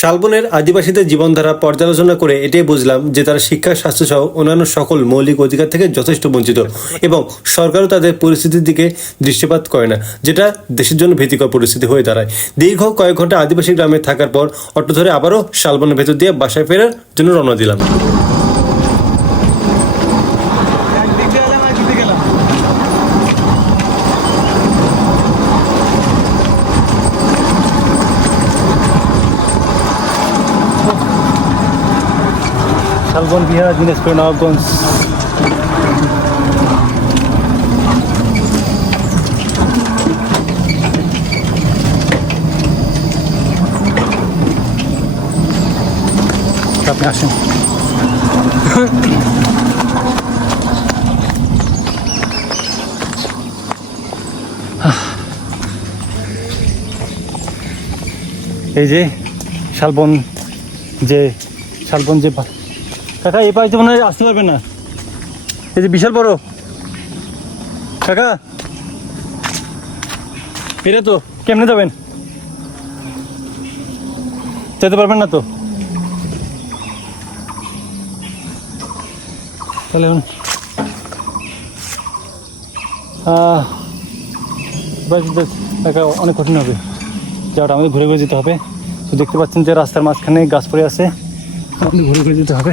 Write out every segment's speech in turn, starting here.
শালবনের আদিবাসীদের জীবনধারা পর্যালোচনা করে এটাই বুঝলাম যে তারা শিক্ষা, স্বাস্থ্যসহ অন্যান্য সকল মৌলিক অধিকার থেকে যথেষ্ট বঞ্চিত এবং সরকারও তাদের পরিস্থিতির দিকে দৃষ্টিপাত করে না, যেটা দেশের জন্য ভীতিকর পরিস্থিতি হয়ে দাঁড়ায়। দীর্ঘ কয়েক ঘণ্টা আদিবাসী গ্রামে থাকার পর অটো ধরে আবারও শালবনের ভেতর দিয়ে বাসায় ফেরার জন্য রওনা দিলাম। শালবন বিহার দিনাজপুর নবাবগঞ্জ। আপনি আসেন। এই যে শালবন যে শালবন যে কাকা, এই পাশে মনে হয় আসতে পারবে না। এই যে বিশাল বড়। কাকা এটা তো, কেমনে যাবেন? যেতে পারবেন না তো? তাহলে অনেক কঠিন হবে। যাওয়াটা আমাদের ঘুরে ঘুরে যেতে হবে। তো দেখতে পাচ্ছেন যে রাস্তার মাঝখানে গাছ পড়ে আছে। ঘুরে ঘুরে যেতে হবে।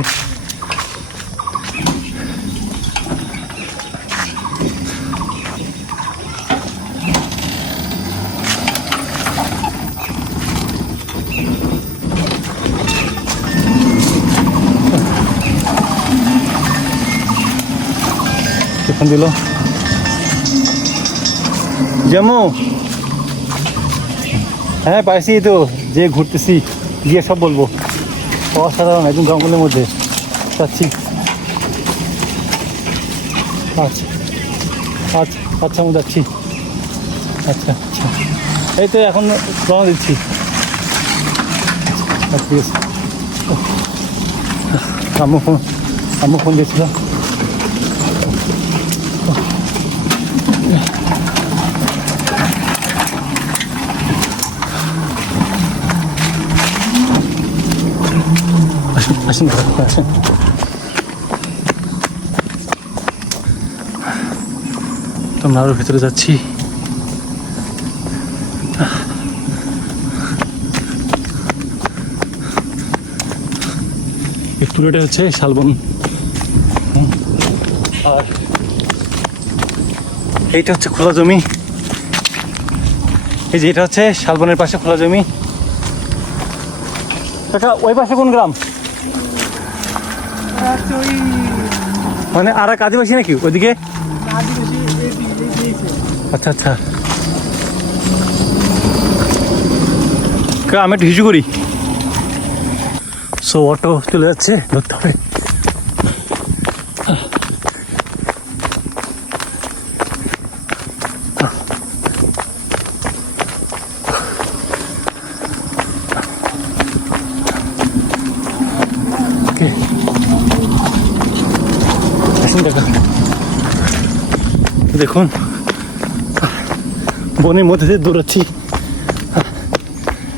কখন দিল। যেমন হ্যাঁ পাইছি তো। যে ঘুরতেছি গিয়ে সব বলব। অসাধারণ একদম জঙ্গলের মধ্যে। যাচ্ছি। আচ্ছা। আচ্ছা আচ্ছা আমি যাচ্ছি। আচ্ছা আচ্ছা। এই তো এখন রওনা দিচ্ছি। আচ্ছা, ঠিক আছে। আম্মু ফোন আম্মু ফোন দিয়েছিল। আসুন আসুন তো আমরা আরও ভিতরে যাচ্ছি। এই পুরোটা হচ্ছে শালবন। আর এইটা হচ্ছে খোলা জমি। এই যে এটা হচ্ছে শালবনের পাশে খোলা জমি। কাকা ওই পাশে কোন গ্রাম? মানে আর এক আদিবাসী নাকি ওইদিকে? আচ্ছা আচ্ছা। কা, আমি একটু হিজু করি। সো অটো চলে যাচ্ছে ধরতে হবে। আসুন দেখা দেখুন বনের মধ্যে দিয়ে দৌড়াচ্ছি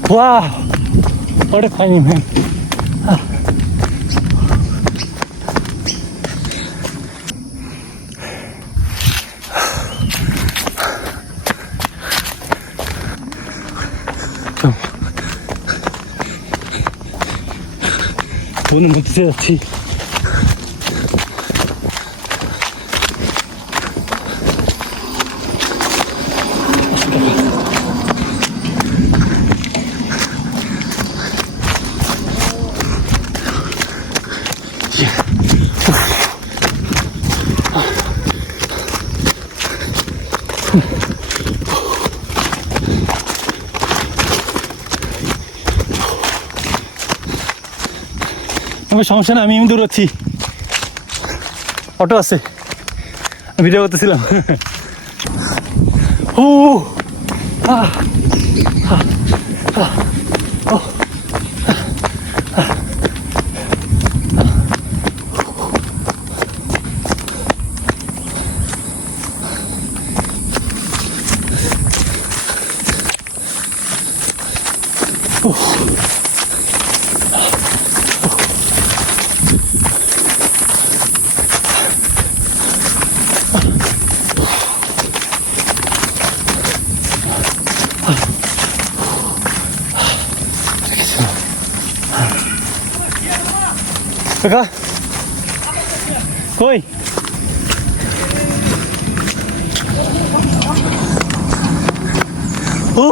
wow what a funny man বনের মধ্যে দিয়ে যাচ্ছি আমার সমস্যা না আমি এমনি দৌড়াচ্ছি অটো আছে। ভিডিও করতেছিলাম। ও আহ, আহ, かか来いお